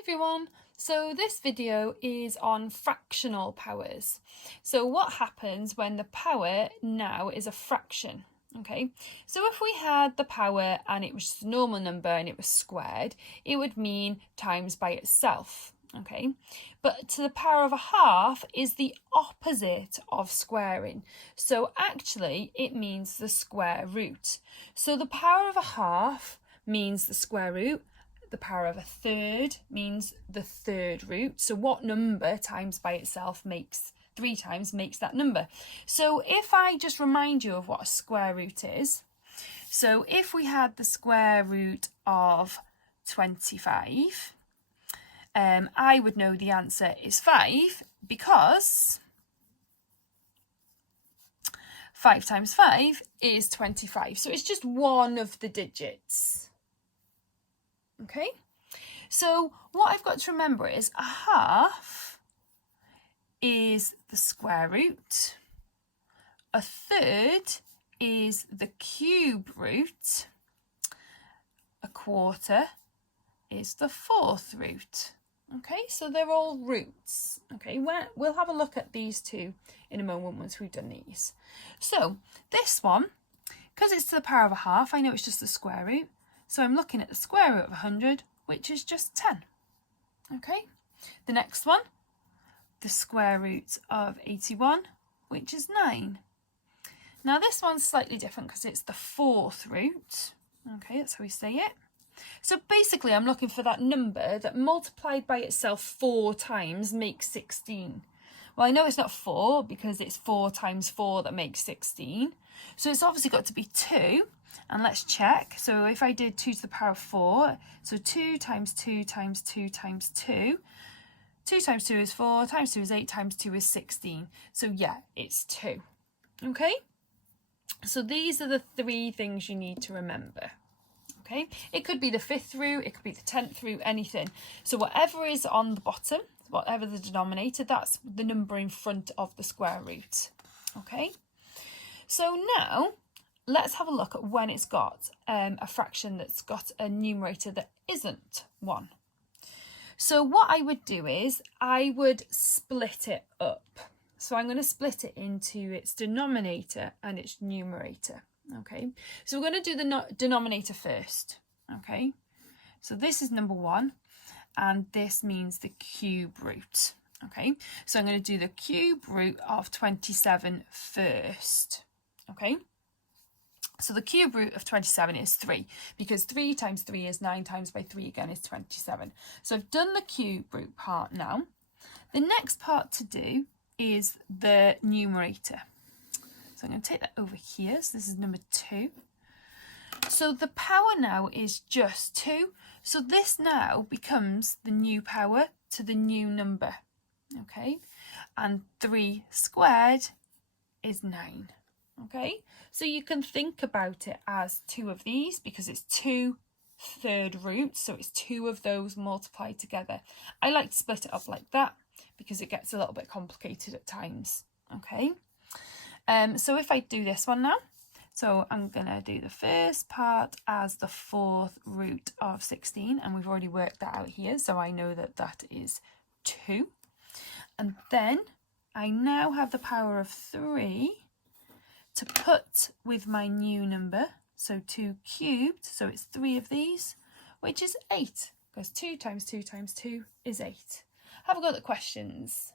everyone, so this video is on fractional powers. So what happens when the power now is a fraction? Okay, so if we had the power and it was just a normal number and it was squared, it would mean times by itself. Okay, but to the power of a half is the opposite of squaring. So actually it means the square root. So the power of a half means the square root. The power of a third means the third root. So what number times by itself makes 3 times makes that number. So if I just remind you of what a square root is. So if we had the square root of 25, I would know the answer is 5 because 5 times 5 is 25. So it's just one of the digits. Okay, so what I've got to remember is a half is the square root, a third is the cube root, a quarter is the fourth root. Okay, so they're all roots. Okay, we'll have a look at these two in a moment once we've done these. So this one, because it's to the power of a half, I know it's just the square root. So I'm looking at the square root of 100, which is just 10. Okay, the next one, the square root of 81, which is 9. Now this one's slightly different because it's the fourth root. Okay, that's how we say it. So basically I'm looking for that number that multiplied by itself 4 times makes 16. Well, I know it's not 4 because it's 4 times 4 that makes 16. So it's obviously got to be 2. And let's check. So if I did 2 to the power of 4, so 2 times 2 times 2 times 2. 2 times 2 is 4, times 2 is 8, times 2 is 16. So yeah, it's 2. Okay? So these are the 3 things you need to remember. Okay? It could be the 5th root, it could be the 10th root, anything. So whatever is on the bottom, whatever the denominator, that's the number in front of the square root. Okay? So now, let's have a look at when it's got a fraction that's got a numerator that isn't 1. So what I would do is I would split it up. So I'm going to split it into its denominator and its numerator. Okay, so we're going to do the denominator first. Okay, so this is number 1 and this means the cube root. Okay, so I'm going to do the cube root of 27 first. Okay. So the cube root of 27 is 3 because 3 times 3 is 9 times by 3 again is 27. So I've done the cube root part now. The next part to do is the numerator. So I'm going to take that over here. So this is number 2. So the power now is just 2. So this now becomes the new power to the new number. Okay. And 3 squared is 9. Okay, so you can think about it as 2 of these because it's 2 third roots, so it's 2 of those multiplied together. I like to split it up like that because it gets a little bit complicated at times. Okay, so if I do this one now, so I'm going to do the first part as the 4th root of 16, and we've already worked that out here, so I know that that is 2. And then I now have the power of 3 to put with my new number, so 2 cubed, so it's 3 of these, which is 8, because 2 times 2 times 2 is 8. Have a go at the questions.